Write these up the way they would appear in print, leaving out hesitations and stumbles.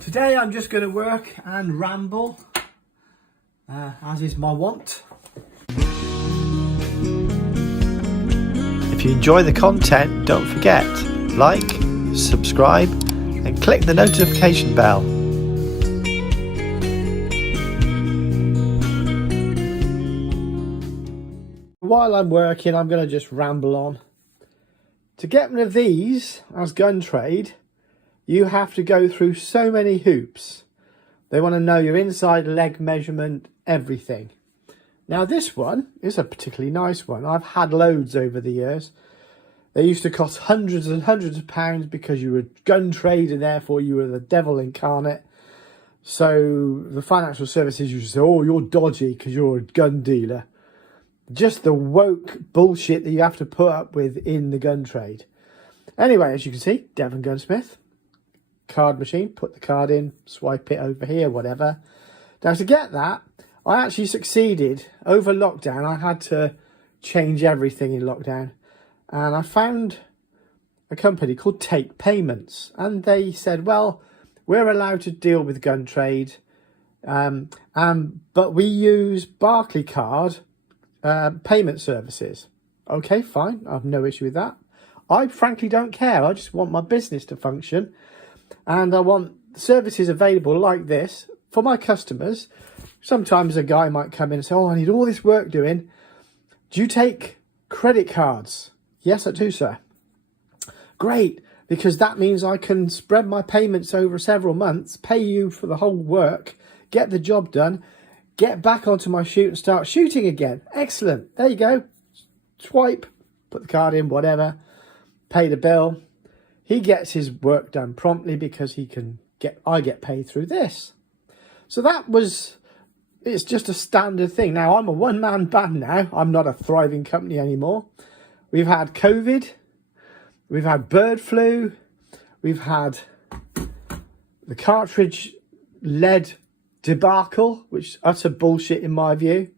Today I'm just going to work and ramble, as is my wont. If you enjoy the content, don't forget, like, subscribe and click the notification bell. While I'm working, I'm going to just ramble on. To get one of these as gun trade, you have to go through so many hoops. They want to know your inside leg measurement, everything. Now this one is a particularly nice one. I've had loads over the years. They used to cost hundreds and hundreds of pounds because you were gun trade and therefore you were the devil incarnate. So the financial services used to say, oh, you're dodgy because you're a gun dealer. Just the woke bullshit that you have to put up with in the gun trade. Anyway, as you can see, Devongunsmith. Card machine, put the card in, swipe it over here, whatever. Now to get that, I actually succeeded. Over lockdown, I had to change everything in lockdown. And I found a company called Take Payments. And they said, well, we're allowed to deal with gun trade. But we use Barclaycard payment services. Okay, fine. I have no issue with that. I frankly don't care. I just want my business to function. And I want services available like this for my customers. Sometimes a guy might come in and say, oh, I need all this work doing. Do you take credit cards? Yes, I do, sir. Great, because that means I can spread my payments over several months, pay you for the whole work, get the job done, get back onto my shoot and start shooting again. Excellent. There you go. Swipe, put the card in, whatever, pay the bill. He gets his work done promptly because I get paid through this. So it's just a standard thing. Now, I'm a one-man band now. I'm not a thriving company anymore. We've had COVID. We've had bird flu. We've had the cartridge lead debacle, which is utter bullshit in my view.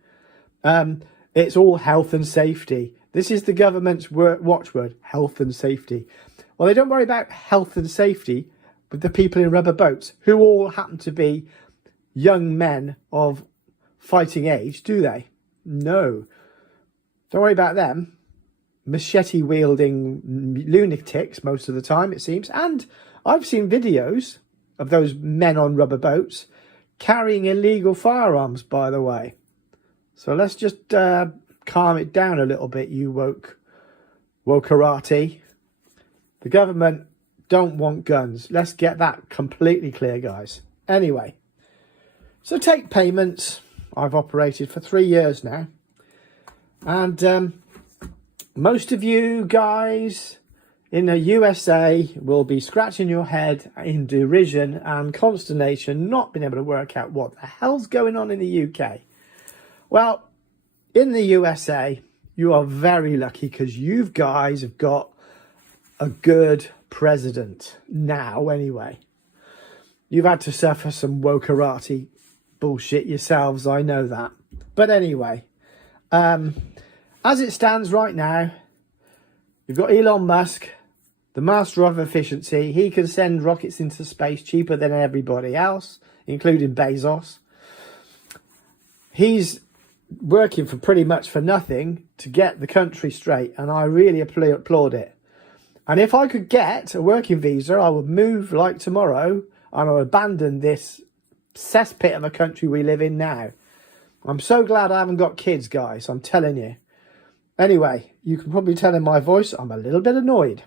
It's all health and safety. This is the government's watchword, health and safety. Well, they don't worry about health and safety with the people in rubber boats, who all happen to be young men of fighting age, do they? No. Don't worry about them. Machete-wielding lunatics most of the time, it seems. And I've seen videos of those men on rubber boats carrying illegal firearms, by the way. So let's just calm it down a little bit, you wokerati. The government don't want guns. Let's get that completely clear, guys. Anyway, so Take Payments. I've operated for 3 years now. And most of you guys in the USA will be scratching your head in derision and consternation, not being able to work out what the hell's going on in the UK. Well, in the USA, you are very lucky because you guys have got a good president now anyway. You've had to suffer some wokerati bullshit yourselves, I know that. But anyway, as it stands right now, you've got Elon Musk, the master of efficiency. He can send rockets into space cheaper than everybody else, including Bezos. He's working for pretty much for nothing to get the country straight, and I really applaud it. And if I could get a working visa, I would move like tomorrow and I would abandon this cesspit of a country we live in now. I'm so glad I haven't got kids, guys, I'm telling you. Anyway, you can probably tell in my voice, I'm a little bit annoyed.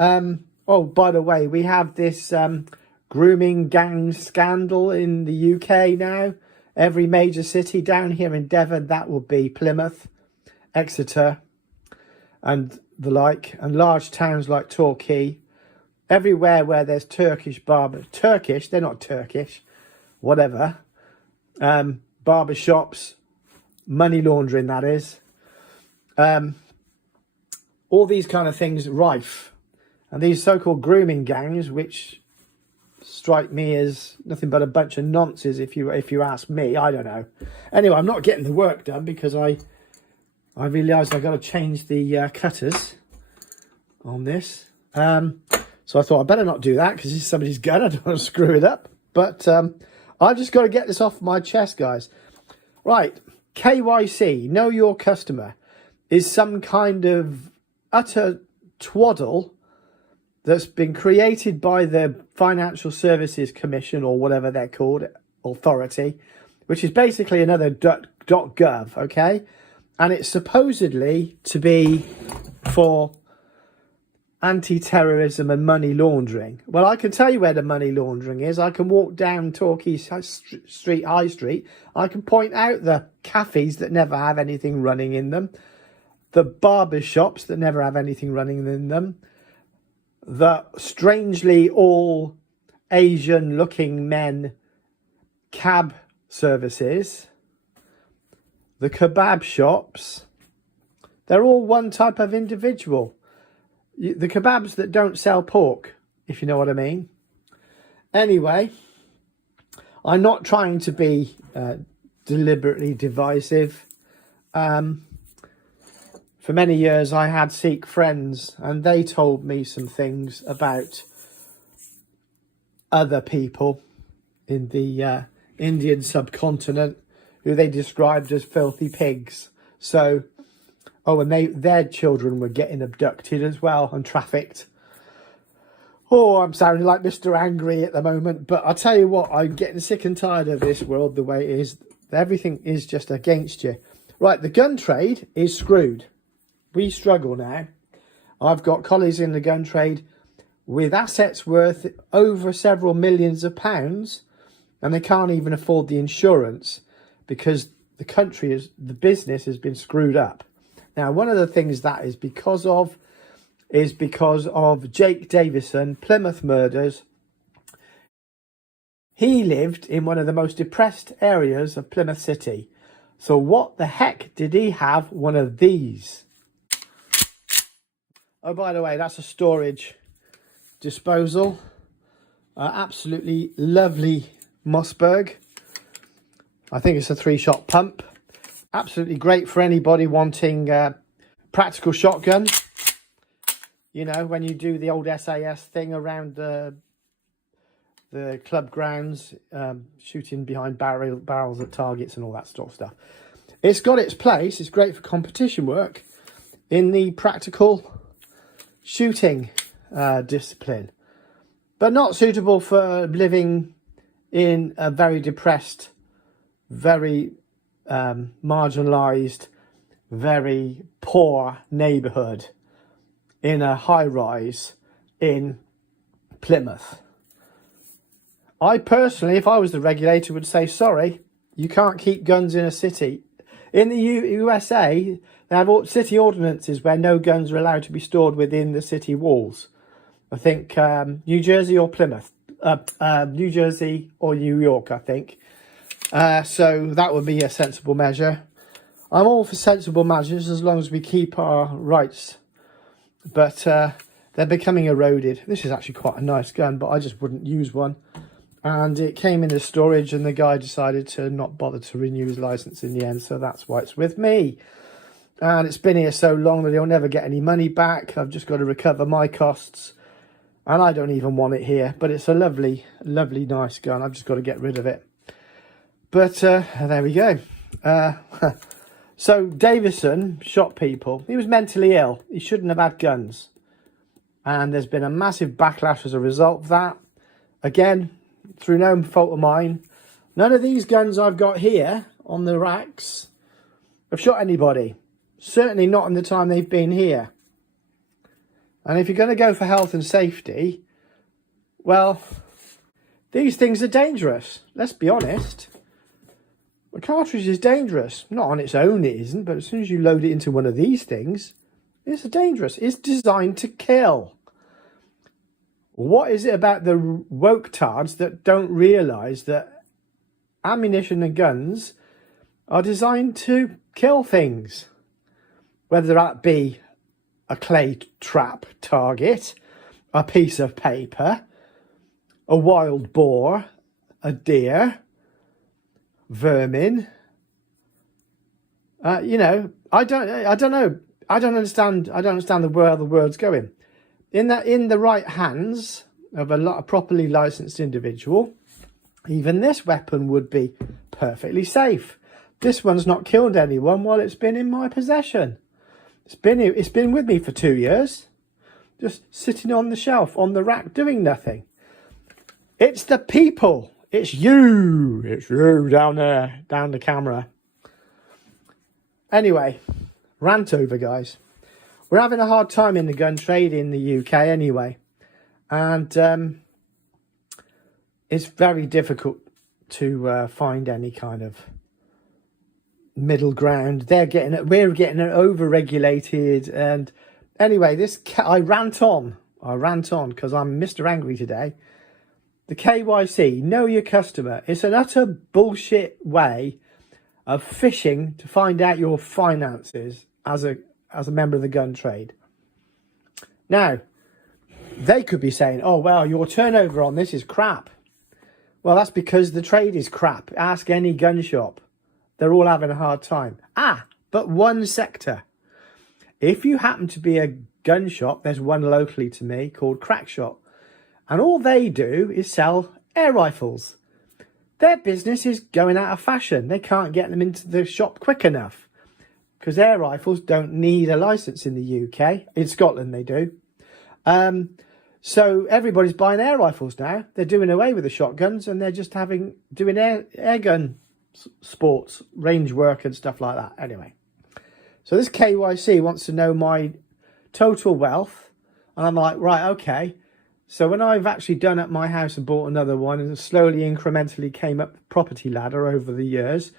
Oh, by the way, we have this grooming gang scandal in the UK now. Every major city down here in Devon, that will be Plymouth, Exeter, and the like, and large towns like Torquay. Everywhere where there's Turkish, they're not Turkish, whatever. Barber shops, money laundering, that is. All these kind of things rife. And these so-called grooming gangs, which strike me as nothing but a bunch of nonsense if you ask me. I don't know. Anyway, I'm not getting the work done because I realised I've got to change the cutters on this. So I thought I better not do that because it's somebody's gun. I don't want to screw it up. But I've just got to get this off my chest, guys. Right, KYC, know your customer, is some kind of utter twaddle that's been created by the Financial Services Commission, or whatever they're called, authority, which is basically another .gov, okay? And it's supposedly to be for anti-terrorism and money laundering. Well, I can tell you where the money laundering is. I can walk down Torquay Street, High Street. I can point out the cafes that never have anything running in them, the barber shops that never have anything running in them, the strangely all Asian looking men cab services, the kebab shops. They're all one type of individual. The kebabs that don't sell pork, if you know what I mean. Anyway, I'm not trying to be deliberately divisive. For many years I had Sikh friends, and they told me some things about other people in the Indian subcontinent who they described as filthy pigs. So, oh, and their children were getting abducted as well and trafficked. Oh, I'm sounding like Mr. Angry at the moment, but I'll tell you what, I'm getting sick and tired of this world the way it is. Everything is just against you. Right, the gun trade is screwed. We struggle now. I've got colleagues in the gun trade with assets worth over several millions of pounds, and they can't even afford the insurance because the business has been screwed up. Now, one of the things that is because of Jake Davison, Plymouth murders. He lived in one of the most depressed areas of Plymouth City. So what the heck did he have one of these? Oh, by the way, that's a storage disposal. Absolutely lovely Mossberg. I think it's a 3-shot pump. Absolutely great for anybody wanting practical shotgun. You know, when you do the old SAS thing around the club grounds, shooting behind barrels at targets and all that sort of stuff. It's got its place. It's great for competition work in the practical shooting discipline, but not suitable for living in a very depressed, very marginalised, very poor neighbourhood in a high-rise in Plymouth. I personally, if I was the regulator, would say, sorry, you can't keep guns in a city. In the USA, they have city ordinances where no guns are allowed to be stored within the city walls. I think New Jersey or Plymouth. New Jersey or New York, I think. So that would be a sensible measure. I'm all for sensible measures as long as we keep our rights. But they're becoming eroded. This is actually quite a nice gun, but I just wouldn't use one. And it came into storage and the guy decided to not bother to renew his license in the end. So that's why it's with me. And it's been here so long that he'll never get any money back. I've just got to recover my costs. And I don't even want it here. But it's a lovely, lovely, nice gun. I've just got to get rid of it. But there we go. So Davison shot people. He was mentally ill. He shouldn't have had guns. And there's been a massive backlash as a result of that. Again, through no fault of mine, none of these guns I've got here on the racks have shot anybody. Certainly not in the time they've been here. And if you're going to go for health and safety, well, these things are dangerous. Let's be honest. A cartridge is dangerous. Not on its own it isn't, but as soon as you load it into one of these things, it's dangerous. It's designed to kill. What is it about the woke tards that don't realise that ammunition and guns are designed to kill things? Whether that be a clay trap target, a piece of paper, a wild boar, a deer, vermin. You know, I don't know. I don't understand where the world's going. in the right hands of a properly licensed individual, even this weapon would be perfectly safe. This one's not killed anyone while it's been in my possession. It's been with me for 2 years, just sitting on the shelf, on the rack, doing nothing. It's the people. It's you down there, down the camera. Anyway, rant over, guys. We're having a hard time in the gun trade in the UK anyway. And it's very difficult to find any kind of middle ground. We're getting it over-regulated. And anyway, I rant on because I'm Mr. Angry today. The KYC, know your customer. It's an utter bullshit way of fishing to find out your finances as a member of the gun trade. Now, they could be saying, oh, well, your turnover on this is crap. Well, that's because the trade is crap. Ask any gun shop. They're all having a hard time. But one sector. If you happen to be a gun shop, there's one locally to me called Crackshot. And all they do is sell air rifles. Their business is going out of fashion. They can't get them into the shop quick enough. Because air rifles don't need a license in the UK. In Scotland, they do. So everybody's buying air rifles now. They're doing away with the shotguns and they're just doing air gun sports, range work and stuff like that. Anyway, so this KYC wants to know my total wealth. And I'm like, right, okay. So when I've actually done up my house and bought another one and slowly, incrementally came up the property ladder over the years,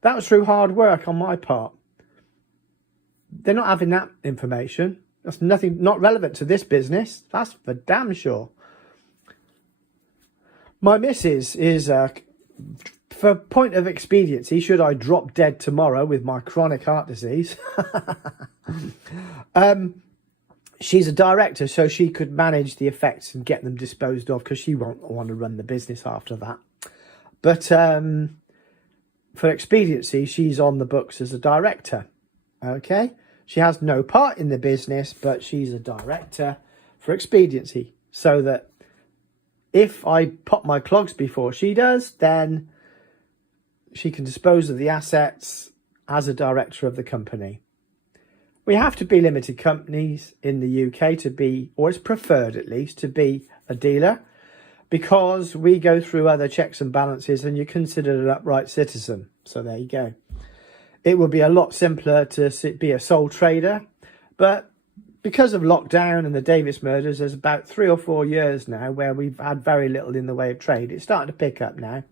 that was through hard work on my part. They're not having that information. That's not relevant to this business. That's for damn sure. My missus is, for point of expediency, should I drop dead tomorrow with my chronic heart disease, she's a director, so she could manage the effects and get them disposed of because she won't want to run the business after that. But for expediency, she's on the books as a director. Okay? She has no part in the business, but she's a director for expediency. So that if I pop my clogs before she does, then she can dispose of the assets as a director of the company. We have to be limited companies in the UK to be, or it's preferred at least, to be a dealer because we go through other checks and balances and you're considered an upright citizen. So there you go. It would be a lot simpler to be a sole trader, but because of lockdown and the Davis murders, there's about 3 or 4 years now where we've had very little in the way of trade. It's starting to pick up now.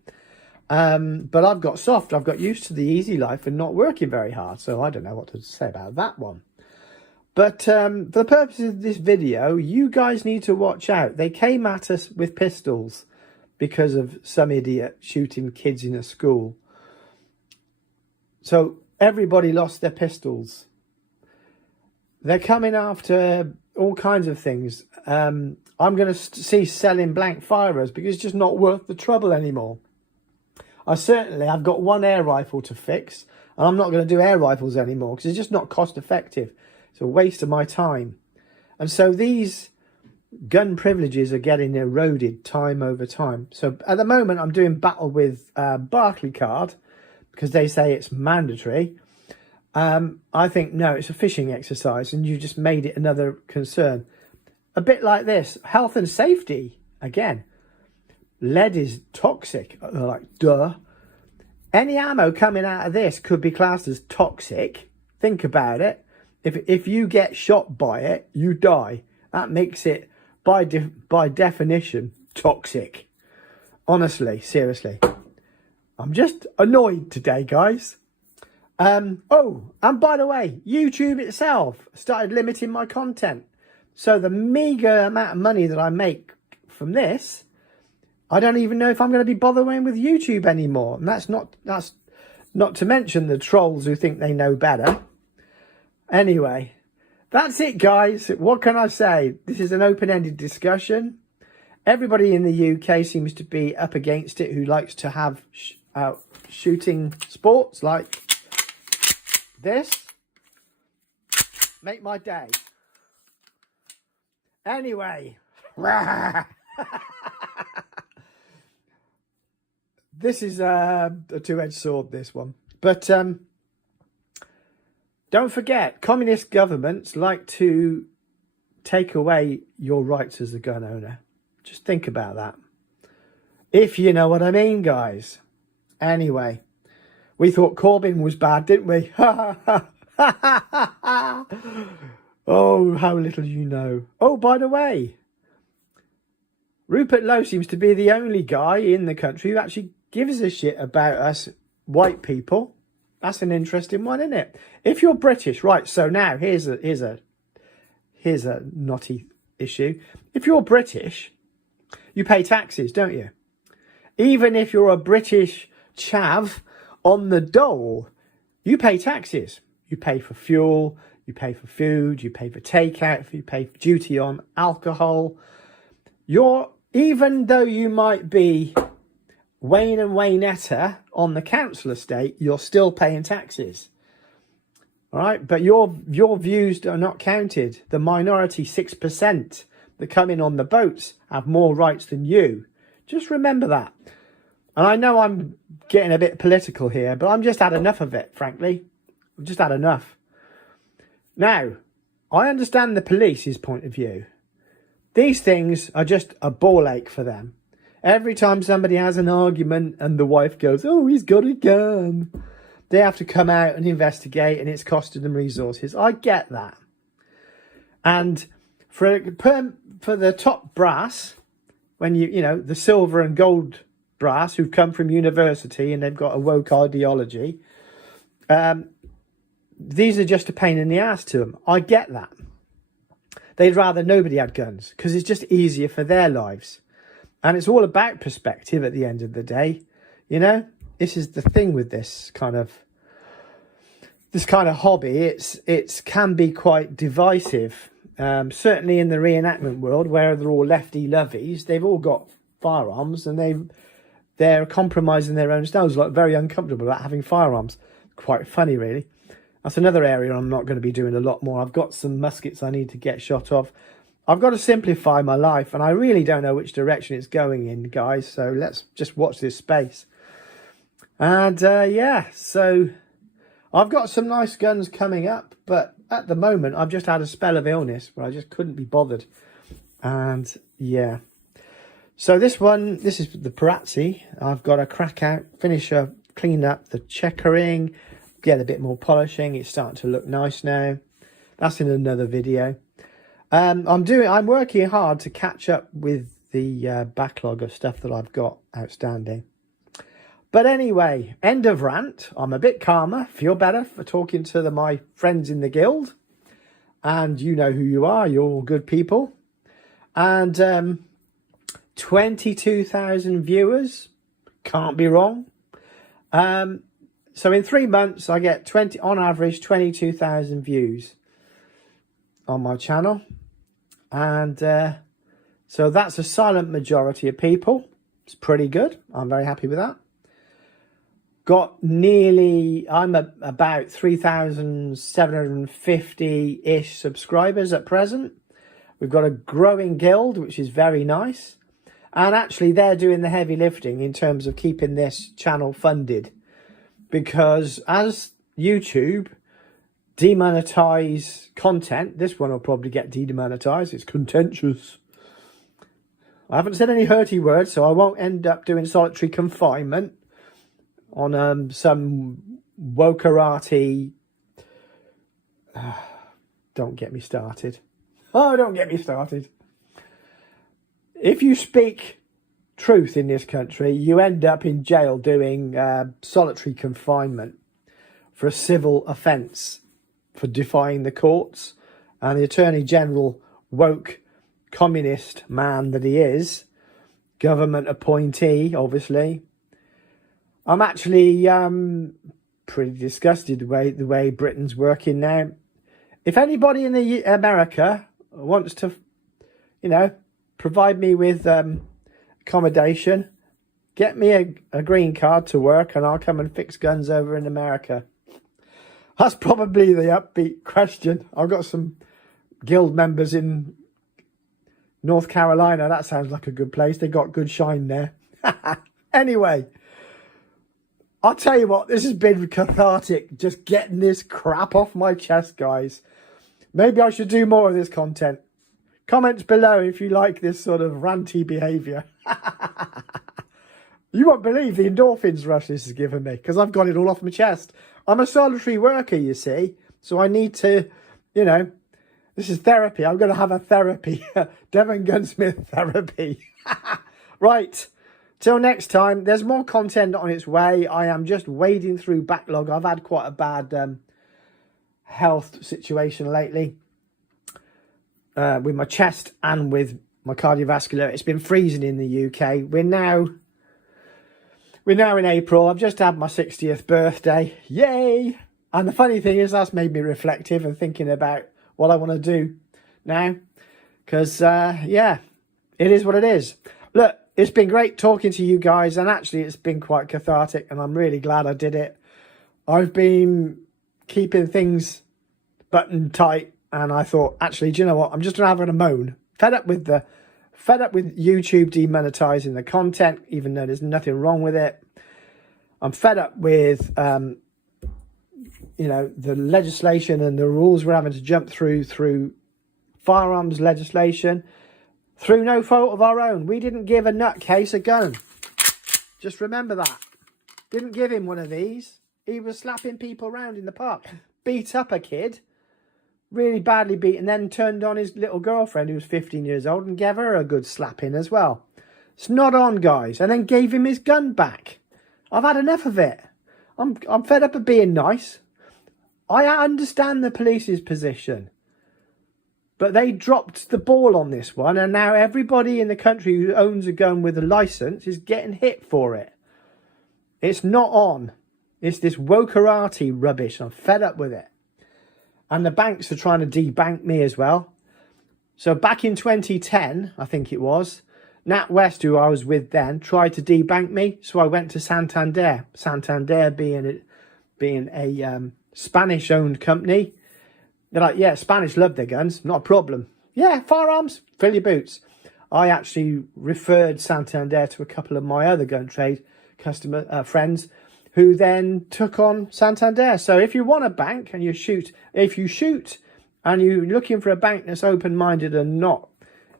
But I've got soft. I've got used to the easy life and not working very hard. So I don't know what to say about that one. But for the purposes of this video, you guys need to watch out. They came at us with pistols because of some idiot shooting kids in a school. So everybody lost their pistols. They're coming after all kinds of things. I'm going to see selling blank firers because it's just not worth the trouble anymore. I've got one air rifle to fix, and I'm not going to do air rifles anymore because it's just not cost effective. It's a waste of my time. And so these gun privileges are getting eroded time over time. So at the moment, I'm doing battle with Barclaycard because they say it's mandatory. I think, no, it's a fishing exercise and you just made it another concern. A bit like this, health and safety, again. Lead is toxic. Like, duh. Any ammo coming out of this could be classed as toxic. Think about it. If you get shot by it, you die. That makes it, by definition, toxic. Honestly, seriously. I'm just annoyed today, guys. Oh, and by the way, YouTube itself started limiting my content. So the meager amount of money that I make from this, I don't even know if I'm going to be bothering with YouTube anymore. And that's not to mention the trolls who think they know better. Anyway, that's it, guys. What can I say? This is an open-ended discussion. Everybody in the UK seems to be up against it who likes to have shooting sports like this. Make my day. Anyway. This is a two-edged sword, this one. But don't forget, communist governments like to take away your rights as a gun owner. Just think about that. If you know what I mean, guys. Anyway, we thought Corbyn was bad, didn't we? Oh, how little you know. Oh, by the way, Rupert Lowe seems to be the only guy in the country who actually gives a shit about us white people. That's an interesting one, isn't it? If you're British, right, so now here's a knotty issue. If you're British, you pay taxes, don't you? Even if you're a British chav on the dole, you pay taxes. You pay for fuel, you pay for food, you pay for takeout, you pay for duty on alcohol. Even though you might be Wayne and Waynetta on the council estate, you're still paying taxes. All right, but your views are not counted. The minority 6% that come in on the boats have more rights than you. Just remember that. And I know I'm getting a bit political here, but I'm just had enough of it, frankly. I've just had enough. Now, I understand the police's point of view. These things are just a ball ache for them. Every time somebody has an argument and the wife goes, oh, he's got a gun, they have to come out and investigate, and it's costing them resources. I get that. And for the top brass, when you know, the silver and gold brass who've come from university and they've got a woke ideology, these are just a pain in the ass to them. I get that. They'd rather nobody had guns because it's just easier for their lives. And it's all about perspective at the end of the day. You know, this is the thing with this kind of hobby. It can be quite divisive. Certainly in the reenactment world, where they're all lefty-loveys, they've all got firearms and they're compromising their own styles, like very uncomfortable about having firearms. Quite funny, really. That's another area I'm not going to be doing a lot more. I've got some muskets I need to get shot of. I've got to simplify my life, and I really don't know which direction it's going in, guys. So let's just watch this space. And yeah, so I've got some nice guns coming up, but at the moment I've just had a spell of illness where I just couldn't be bothered. And yeah, so this is the Perazzi. I've got to crack out, clean up the checkering, get a bit more polishing. It's starting to look nice now. That's in another video. I'm working hard to catch up with the backlog of stuff that I've got outstanding. But anyway, end of rant. I'm a bit calmer. Feel better for talking to my friends in the guild. And you know who you are. You're all good people. And 22,000 viewers. Can't be wrong. So in 3 months, I get on average 22,000 views on my channel. And so that's a silent majority of people. It's pretty good. I'm very happy with that. I'm about 3,750-ish subscribers at present. We've got a growing guild, which is very nice. And actually, they're doing the heavy lifting in terms of keeping this channel funded. Because as YouTube demonetize content, this one will probably get demonetized. It's contentious. I haven't said any hurty words, so I won't end up doing solitary confinement on some wokerati. Don't get me started. Oh, don't get me started. If you speak truth in this country, you end up in jail doing solitary confinement for a civil offence for defying the courts. And the Attorney General, woke communist man that he is, government appointee, obviously. I'm actually pretty disgusted the way Britain's working now. If anybody in America wants to, provide me with accommodation, get me a green card to work, and I'll come and fix guns over in America. That's probably the upbeat question. I've got some guild members in North Carolina, that sounds like a good place. They got good shine there. Anyway, I'll tell you what, this has been cathartic, just getting this crap off my chest, guys. Maybe I should do more of this content. Comments below if you like this sort of ranty behaviour. You won't believe the endorphins rush this has given me, because I've got it all off my chest. I'm a solitary worker, you see, so I need to, you know, this is therapy. I'm going to have a therapy. Devongunsmith therapy. Right. Till next time, there's more content on its way. I am just wading through backlog. I've had quite a bad health situation lately with my chest and with my cardiovascular. It's been freezing in the UK. We're now in April. I've just had my 60th birthday. Yay! And the funny thing is, that's made me reflective and thinking about what I want to do now. Because, yeah, it is what it is. Look, it's been great talking to you guys. And actually, it's been quite cathartic. And I'm really glad I did it. I've been keeping things buttoned tight. And I thought, actually, do you know what? I'm just having a moan. Fed up with YouTube demonetizing the content, even though there's nothing wrong with it. I'm fed up with, you know, the legislation and the rules we're having to jump through firearms legislation, through no fault of our own. We didn't give a nutcase a gun. Just remember that. Didn't give him one of these. He was slapping people around in the park. Beat up a kid. Really badly beaten, then turned on his little girlfriend who was 15 years old and gave her a good slapping as well. It's not on, guys. And then gave him his gun back. I've had enough of it. I'm fed up of being nice. I understand the police's position. But they dropped the ball on this one, and now everybody in the country who owns a gun with a license is getting hit for it. It's not on. It's this wokerati rubbish. I'm fed up with it. And the banks are trying to debank me as well. So back in 2010, I think it was, NatWest, who I was with then, tried to debank me. So I went to Santander. Santander being a Spanish-owned company. They're like, yeah, Spanish love their guns, not a problem. Yeah, firearms, fill your boots. I actually referred Santander to a couple of my other gun trade friends, who then took on Santander. So if you want a bank and if you shoot and you're looking for a bank that's open-minded and not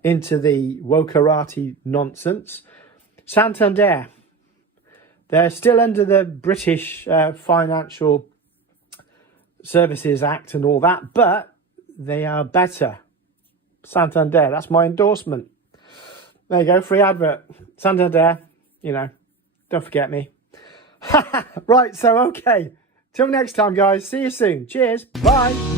into the wokerati nonsense, Santander, they're still under the British Financial Services Act and all that, but they are better. Santander, that's my endorsement. There you go, free advert. Santander, you know, don't forget me. Right, so okay. Till next time, guys. See you soon. Cheers. Bye.